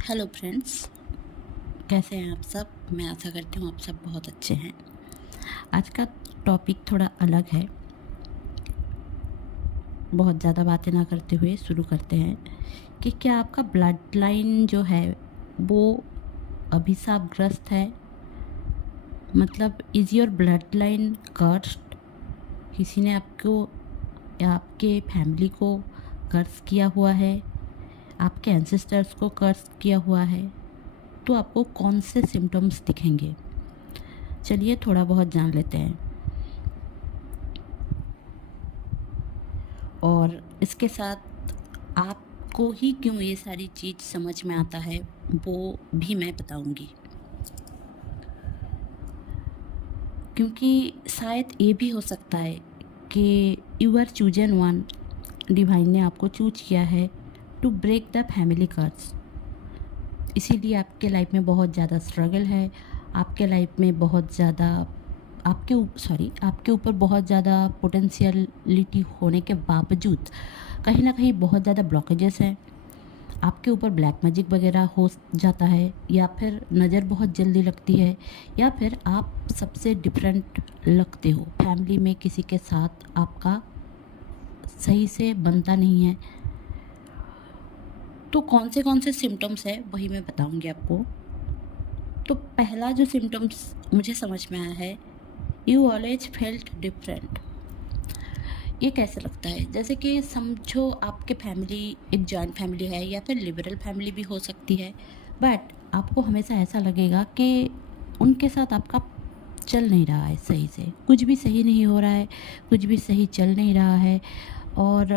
Hello friends, कैसे हैं आप सब। मैं आशा करती हूँ आप सब बहुत अच्छे हैं। आज का टॉपिक थोड़ा अलग है। बहुत ज़्यादा बातें ना करते हुए शुरू करते हैं कि क्या आपका ब्लड लाइन जो है वो अभिशापग्रस्त है। मतलब is your blood line cursed. किसी ने आपको या आपके फैमिली को कर्स किया हुआ है, आपके एंसेस्टर्स को कर्स किया हुआ है, तो आपको कौन से सिम्टम्स दिखेंगे। चलिए थोड़ा बहुत जान लेते हैं। और इसके साथ आपको ही क्यों ये सारी चीज़ समझ में आता है वो भी मैं बताऊंगी। क्योंकि शायद ये भी हो सकता है कि you are chosen one, divine ने आपको चूज किया है to break the family curse. इसीलिए आपके लाइफ में बहुत ज़्यादा स्ट्रगल है, आपके लाइफ में बहुत ज़्यादा आपके ऊपर बहुत ज़्यादा पोटेंशियलिटी होने के बावजूद कहीं ना कहीं बहुत ज़्यादा ब्लॉकेजेस हैं। आपके ऊपर ब्लैक मैजिक वगैरह हो जाता है, या फिर नज़र बहुत जल्दी लगती है, या फिर आप सबसे डिफरेंट लगते हो। फैमिली में किसी के साथ आपका सही से बनता नहीं है। तो कौन से सिम्टम्स है वही मैं बताऊंगी आपको। तो पहला जो सिम्टम्स मुझे समझ में आया है, यू ऑलवेज फेल्ट डिफरेंट। ये कैसे लगता है, जैसे कि समझो आपके फैमिली एक जॉइंट फैमिली है या फिर लिबरल फैमिली भी हो सकती है, बट आपको हमेशा ऐसा लगेगा कि उनके साथ आपका चल नहीं रहा है सही से, कुछ भी सही नहीं हो रहा है, कुछ भी सही चल नहीं रहा है। और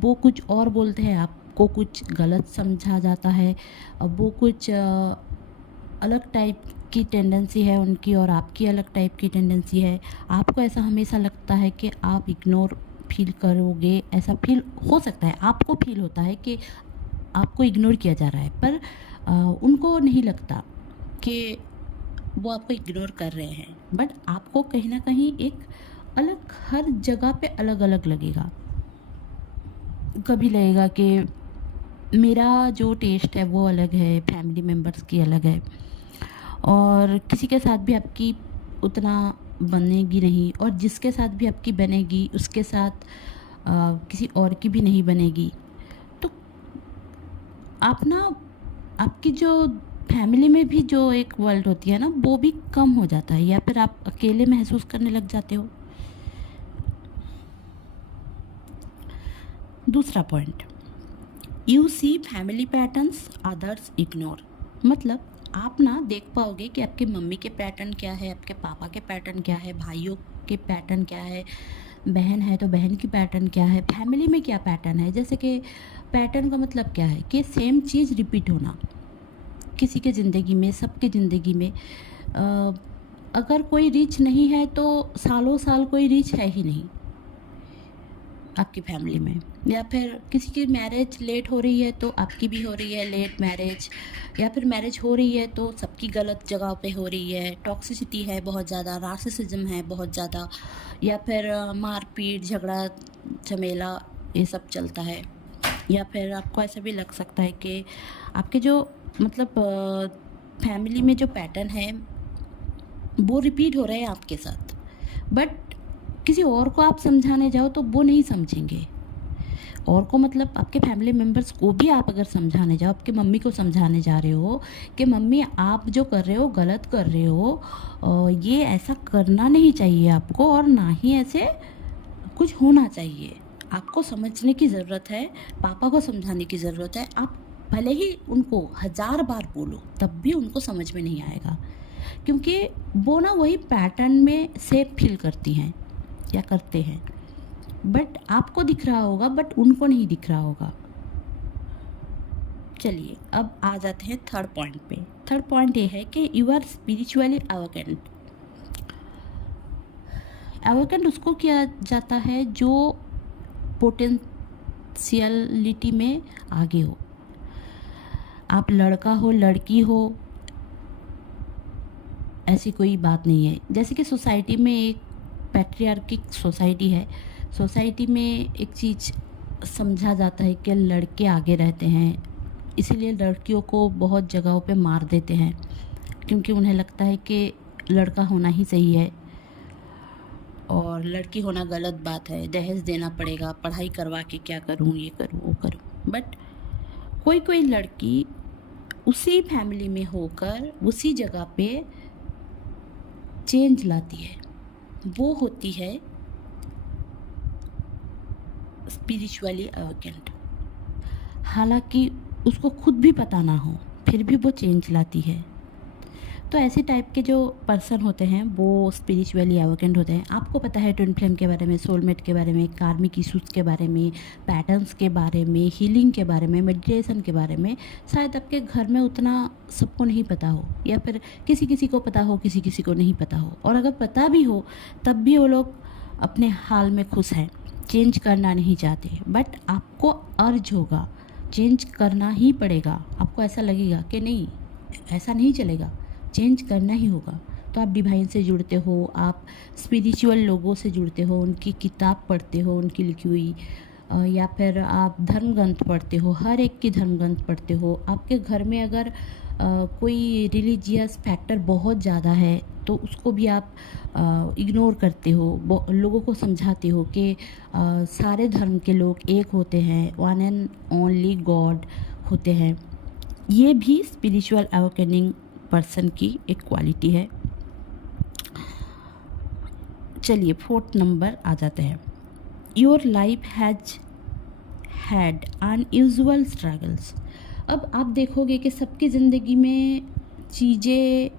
वो कुछ और बोलते हैं, आपको कुछ गलत समझा जाता है। वो कुछ अलग टाइप की टेंडेंसी है उनकी और आपकी अलग टाइप की टेंडेंसी है। आपको ऐसा हमेशा लगता है कि आप इग्नोर फील करोगे, ऐसा फील हो सकता है, आपको फील होता है कि आपको इग्नोर किया जा रहा है, पर उनको नहीं लगता कि वो आपको इग्नोर कर रहे हैं। बट आपको कहीं ना कहीं एक अलग, हर जगह पे अलग अलग लगेगा। कभी लगेगा कि मेरा जो टेस्ट है वो अलग है, फैमिली मेम्बर्स की अलग है, और किसी के साथ भी आपकी उतना बनेगी नहीं, और जिसके साथ भी आपकी बनेगी उसके साथ किसी और की भी नहीं बनेगी। तो आप ना, आपकी जो फैमिली में भी जो एक वर्ल्ड होती है ना, वो भी कम हो जाता है, या फिर आप अकेले महसूस करने लग जाते हो। दूसरा point, you see family patterns others ignore. मतलब आप ना देख पाओगे कि आपके मम्मी के पैटर्न क्या है, आपके पापा के पैटर्न क्या है, भाइयों के पैटर्न क्या है, बहन है तो बहन की पैटर्न क्या है, फैमिली में क्या पैटर्न है। जैसे कि पैटर्न का मतलब क्या है कि सेम चीज़ रिपीट होना किसी के ज़िंदगी में, सबके ज़िंदगी में। अगर कोई रिच नहीं है तो सालों साल कोई रिच है ही नहीं आपकी फैमिली में। या फिर किसी की मैरिज लेट हो रही है तो आपकी भी हो रही है लेट मैरिज, या फिर मैरिज हो रही है तो सबकी गलत जगह पे हो रही है। टॉक्सिसिटी है बहुत ज़्यादा, नार्सिसिज्म है बहुत ज़्यादा, या फिर मारपीट, झगड़ा, झमेला, ये सब चलता है। या फिर आपको ऐसा भी लग सकता है कि आपके जो मतलब फैमिली में जो पैटर्न है वो रिपीट हो रहे हैं आपके साथ, बट किसी और को आप समझाने जाओ तो वो नहीं समझेंगे। और को मतलब आपके फैमिली मेम्बर्स को भी आप अगर समझाने जाओ, आपके मम्मी को समझाने जा रहे हो कि मम्मी आप जो कर रहे हो गलत कर रहे हो, ये ऐसा करना नहीं चाहिए आपको, और ना ही ऐसे कुछ होना चाहिए, आपको समझने की ज़रूरत है, पापा को समझाने की ज़रूरत है। आप भले ही उनको 1000 बार बोलो तब भी उनको समझ में नहीं आएगा, क्योंकि वो ना वही पैटर्न में सेफ फील करती हैं या करते हैं। बट आपको दिख रहा होगा, बट उनको नहीं दिख रहा होगा। चलिए अब आ जाते हैं थर्ड पॉइंट पे। थर्ड पॉइंट ये है कि you are spiritually awakened. Awakened उसको किया जाता है जो पोटेंशियलिटी में आगे हो। आप लड़का हो लड़की हो ऐसी कोई बात नहीं है। जैसे कि सोसाइटी में एक पैट्रियार्किक सोसाइटी है, सोसाइटी में एक चीज़ समझा जाता है कि लड़के आगे रहते हैं इसीलिए लड़कियों को बहुत जगहों पे मार देते हैं, क्योंकि उन्हें लगता है कि लड़का होना ही सही है और लड़की होना गलत बात है, दहेज देना पड़ेगा, पढ़ाई करवा के क्या करूँ, ये करूँ वो करूँ। बट कोई कोई लड़की उसी फैमिली में होकर उसी जगह पे चेंज लाती है, वो होती है स्पिरिचुअली अवेकेंड। हालांकि उसको खुद भी पता ना हो, फिर भी वो चेंज लाती है। तो ऐसे टाइप के जो पर्सन होते हैं वो स्पिरिचुअली अवेकेंड होते हैं। आपको पता है ट्विन फ्लेम के बारे में, सोलमेट के बारे में, कार्मिक इशूज़ के बारे में, पैटर्न्स के बारे में, हीलिंग के बारे में, मेडिटेशन के बारे में। शायद आपके घर में उतना सबको नहीं पता हो, या फिर किसी किसी को पता हो, किसी किसी को नहीं पता हो। और अगर पता भी हो तब भी वो लोग अपने हाल में खुश हैं, चेंज करना नहीं चाहते। बट आपको अर्ज होगा, चेंज करना ही पड़ेगा। आपको ऐसा लगेगा कि नहीं, ऐसा नहीं चलेगा, चेंज करना ही होगा। तो आप डिवाइन से जुड़ते हो, आप स्पिरिचुअल लोगों से जुड़ते हो, उनकी किताब पढ़ते हो, उनकी लिखी हुई, या फिर आप धर्म ग्रंथ पढ़ते हो, हर एक की धर्म ग्रंथ पढ़ते हो। आपके घर में अगर कोई रिलीजियस फैक्टर बहुत ज़्यादा है तो उसको भी आप इग्नोर करते हो, लोगों को समझाते हो कि सारे धर्म के लोग एक होते हैं, वन एंड ओनली गॉड होते हैं। ये भी स्पिरिचुअल अवेकनिंग पर्सन की एक क्वालिटी है। चलिए 4th नंबर आ जाते हैं। Your life has had unusual struggles. अब आप देखोगे कि सबकी ज़िंदगी में चीज़ें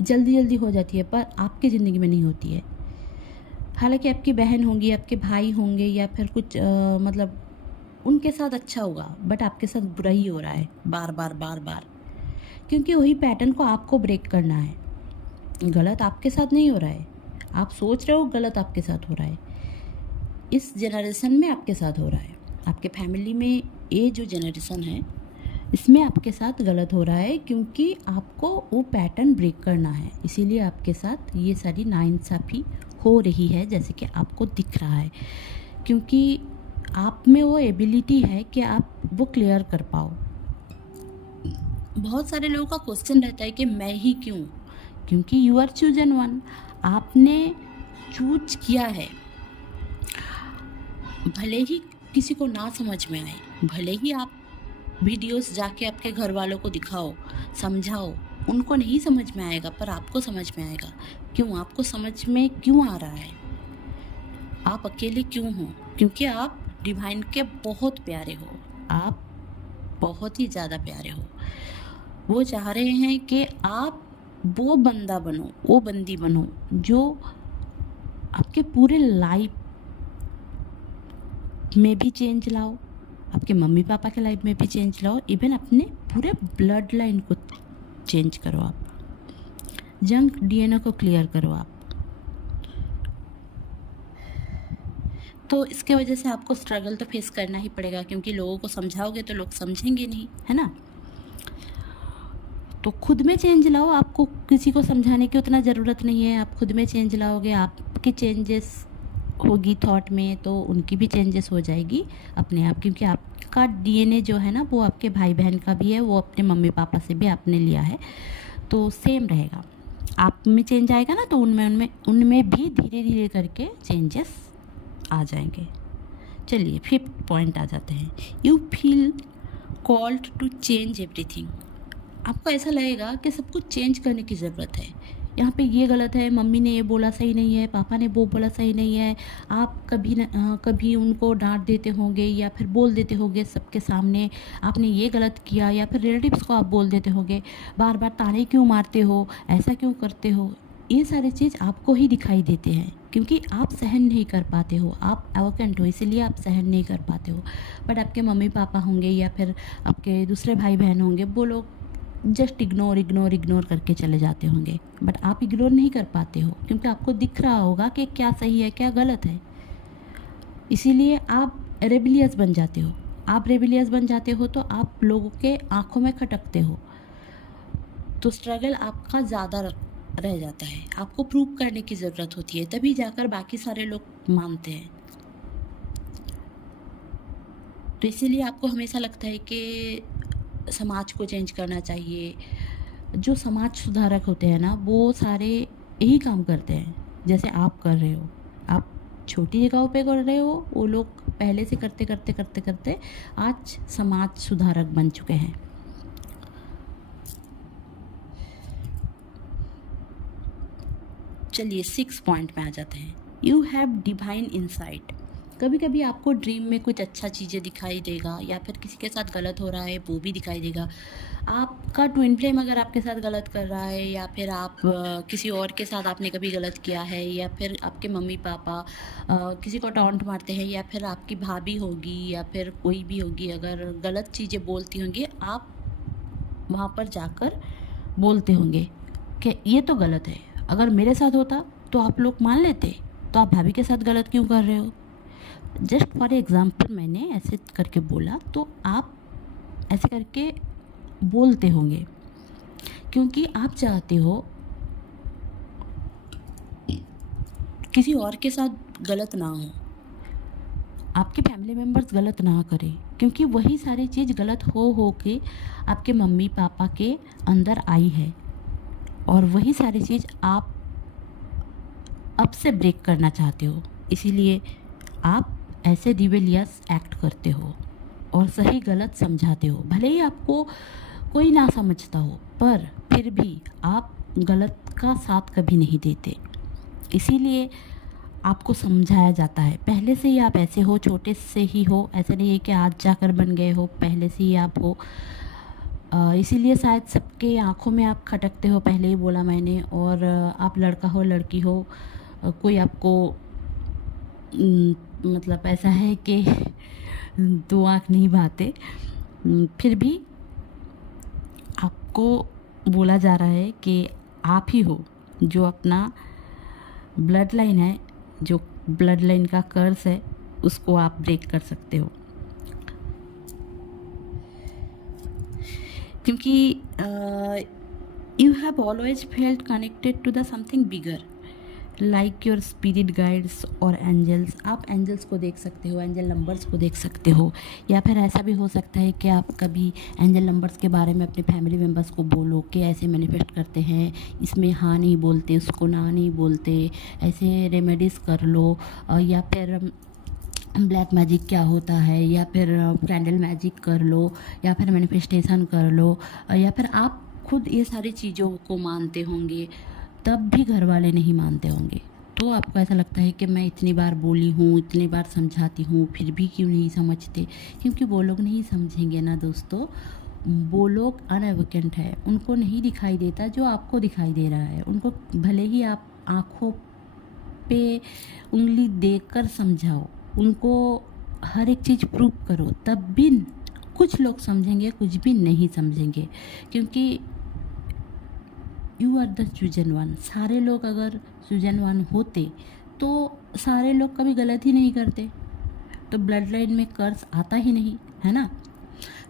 जल्दी जल्दी हो जाती है, पर आपकी ज़िंदगी में नहीं होती है। हालांकि आपकी बहन होंगी, आपके भाई होंगे, या फिर कुछ मतलब उनके साथ अच्छा होगा, बट आपके साथ बुरा ही हो रहा है बार बार बार बार, क्योंकि वही पैटर्न को आपको ब्रेक करना है। गलत आपके साथ नहीं हो रहा है, आप सोच रहे हो गलत आपके साथ हो रहा है, इस जनरेशन में आपके साथ हो रहा है। आपके फैमिली में ये जो जनरेशन है इसमें आपके साथ गलत हो रहा है, क्योंकि आपको वो पैटर्न ब्रेक करना है। इसीलिए आपके साथ ये सारी नाइंसाफ़ी हो रही है, जैसे कि आपको दिख रहा है, क्योंकि आप में वो एबिलिटी है कि आप वो क्लियर कर पाओ। बहुत सारे लोगों का क्वेश्चन रहता है कि मैं ही क्यों, क्योंकि यू आर चूजन वन, आपने चूज किया है। भले ही किसी को ना समझ में आए, भले ही आप वीडियोस जाके आपके घर वालों को दिखाओ, समझाओ, उनको नहीं समझ में आएगा, पर आपको समझ में आएगा। क्यों? आपको समझ में क्यों आ रहा है? आप अकेले क्यों हो? क्योंकि आप डिवाइन के बहुत प्यारे हो, आप बहुत ही ज़्यादा प्यारे हो। वो चाह रहे हैं कि आप वो बंदा बनो, वो बंदी बनो जो आपके पूरे लाइफ में भी चेंज लाओ, आपके मम्मी पापा के लाइफ में भी चेंज लाओ, इवन अपने पूरे ब्लड लाइन को चेंज करो। आप जंक डीएनए को क्लियर करो आप। तो इसके वजह से आपको स्ट्रगल तो फेस करना ही पड़ेगा, क्योंकि लोगों को समझाओगे तो लोग समझेंगे नहीं, है ना। तो खुद में चेंज लाओ, आपको किसी को समझाने की उतना ज़रूरत नहीं है। आप खुद में चेंज लाओगे, आपके चेंजेस होगी थॉट में, तो उनकी भी चेंजेस हो जाएगी अपने आप, क्योंकि आपका डीएनए जो है ना वो आपके भाई बहन का भी है, वो अपने मम्मी पापा से भी आपने लिया है, तो सेम रहेगा। आप में चेंज आएगा ना, तो उनमें भी धीरे धीरे करके चेंजेस आ जाएंगे। चलिए 5th पॉइंट आ जाते हैं। You feel called to change everything. आपको ऐसा लगेगा कि सब कुछ चेंज करने की ज़रूरत है। यहाँ पे ये गलत है, मम्मी ने ये बोला सही नहीं है, पापा ने वो बोला सही नहीं है। आप कभी उनको डांट देते होंगे, या फिर बोल देते होंगे सबके सामने आपने ये गलत किया, या फिर रिलेटिव्स को आप बोल देते होंगे, बार बार ताने क्यों मारते हो, ऐसा क्यों करते हो। ये सारी चीज़ आपको ही दिखाई देते हैं, क्योंकि आप सहन नहीं कर पाते हो, आप अवेकेंट हो, इसीलिए आप सहन नहीं कर पाते हो। बट आपके मम्मी पापा होंगे, या फिर आपके दूसरे भाई बहन होंगे, वो लोग जस्ट इग्नोर करके चले जाते होंगे। बट आप इग्नोर नहीं कर पाते हो, क्योंकि आपको दिख रहा होगा कि क्या सही है क्या गलत है। इसीलिए आप रेबिलियस बन जाते हो। आप रेबिलियस बन जाते हो तो आप लोगों के आंखों में खटकते हो, तो स्ट्रगल आपका ज़्यादा रह जाता है। आपको प्रूव करने की ज़रूरत होती है, तभी जाकर बाकी सारे लोग मानते हैं। तो इसीलिए आपको हमेशा लगता है कि समाज को चेंज करना चाहिए। जो समाज सुधारक होते हैं ना, वो सारे यही काम करते हैं जैसे आप कर रहे हो। आप छोटी जगहों पे कर रहे हो, वो लोग पहले से करते करते करते करते आज समाज सुधारक बन चुके हैं। चलिए 6 पॉइंट में आ जाते हैं। You have divine insight. कभी कभी आपको ड्रीम में कुछ अच्छा चीज़ें दिखाई देगा, या फिर किसी के साथ गलत हो रहा है वो भी दिखाई देगा। आपका ट्विन फ्लेम अगर आपके साथ गलत कर रहा है, या फिर आप किसी और के साथ आपने कभी गलत किया है, या फिर आपके मम्मी पापा किसी को टॉन्ट मारते हैं, या फिर आपकी भाभी होगी या फिर कोई भी होगी अगर गलत चीज़ें बोलती होंगी, आप वहाँ पर जाकर बोलते होंगे कि ये तो गलत है। अगर मेरे साथ होता तो आप लोग मान लेते, तो आप भाभी के साथ गलत क्यों कर रहे हो। जस्ट फॉर एग्ज़ाम्पल मैंने ऐसे करके बोला, तो आप ऐसे करके बोलते होंगे क्योंकि आप चाहते हो किसी और के साथ गलत ना हो, आपके फैमिली मेम्बर्स गलत ना करें, क्योंकि वही सारी चीज़ गलत हो के आपके मम्मी पापा के अंदर आई है, और वही सारी चीज़ आप अब से ब्रेक करना चाहते हो। इसीलिए आप ऐसे रिबेलियस एक्ट करते हो और सही गलत समझाते हो। भले ही आपको कोई ना समझता हो, पर फिर भी आप गलत का साथ कभी नहीं देते। इसीलिए आपको समझाया जाता है पहले से ही आप ऐसे हो, छोटे से ही हो, ऐसे नहीं है कि आज जाकर बन गए हो, पहले से ही आप हो। इसीलिए शायद सबके आँखों में आप खटकते हो, पहले ही बोला मैंने। और आप लड़का हो लड़की हो, कोई आपको मतलब ऐसा है कि दो आँख नहीं भाते, फिर भी आपको बोला जा रहा है कि आप ही हो जो अपना ब्लड लाइन है, जो ब्लड लाइन का कर्स है, उसको आप ब्रेक कर सकते हो। क्योंकि you have always felt connected to the something bigger, like your spirit guides और एंजल्स। आप एंजल्स को देख सकते हो, एंजल नंबर्स को देख सकते हो, या फिर ऐसा भी हो सकता है कि आप कभी एंजल नंबर्स के बारे में अपने फैमिली मेम्बर्स को बोलो कि ऐसे मैनिफेस्ट करते हैं, इसमें हाँ नहीं बोलते, उसको ना नहीं बोलते, ऐसे रेमेडीज़ कर लो, या फिर ब्लैक मैजिक क्या होता है, या फिर कैंडल मैजिक कर लो, या फिर मैनिफेस्टेशन कर लो, या फिर आप खुद ये सारी चीज़ों को मानते होंगे, तब भी घर वाले नहीं मानते होंगे। तो आपको ऐसा लगता है कि मैं इतनी बार बोली हूँ, इतनी बार समझाती हूँ, फिर भी क्यों नहीं समझते। क्योंकि वो लोग नहीं समझेंगे ना दोस्तों। वो लोग अनएवोकेंट है, उनको नहीं दिखाई देता जो आपको दिखाई दे रहा है। उनको भले ही आप आँखों पे उंगली देकर समझाओ, उनको हर एक चीज़ प्रूव करो, तब भी कुछ लोग समझेंगे, कुछ भी नहीं समझेंगे। क्योंकि you are the chosen one. सारे लोग अगर चूजन वन होते तो सारे लोग कभी गलत ही नहीं करते, तो ब्लड लाइन में कर्स आता ही नहीं, है ना।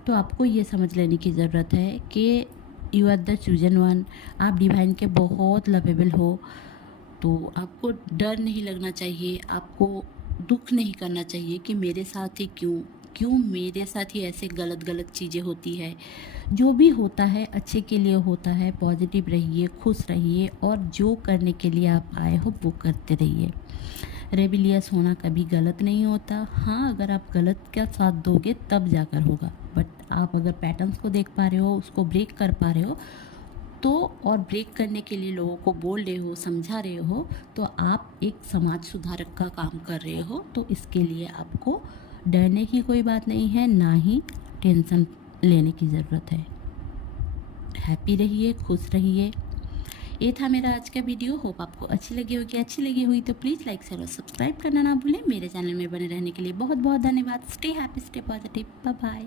तो आपको ये समझ लेने की ज़रूरत है कि you are the chosen one, आप डिवाइन के बहुत लवेबल हो। तो आपको डर नहीं लगना चाहिए, आपको दुख नहीं करना चाहिए कि मेरे साथ ही क्यों मेरे साथ ही ऐसे गलत गलत चीज़ें होती है। जो भी होता है अच्छे के लिए होता है। पॉजिटिव रहिए, खुश रहिए, और जो करने के लिए आप आए हो वो करते रहिए। रेबिलियस होना कभी गलत नहीं होता। हाँ, अगर आप गलत का साथ दोगे तब जाकर होगा, बट आप अगर पैटर्न्स को देख पा रहे हो, उसको ब्रेक कर पा रहे हो, तो और ब्रेक करने के लिए लोगों को बोल रहे हो, समझा रहे हो, तो आप एक समाज सुधारक का काम कर रहे हो। तो इसके लिए आपको डरने की कोई बात नहीं है, ना ही टेंशन लेने की ज़रूरत है। हैप्पी रहिए, खुश रहिए। ये था मेरा आज का वीडियो। होप आपको अच्छी लगी होगी। अच्छी लगी हुई तो प्लीज़ लाइक शेयर और सब्सक्राइब करना ना भूलें। मेरे चैनल में बने रहने के लिए बहुत बहुत धन्यवाद। Stay happy, stay positive, bye bye.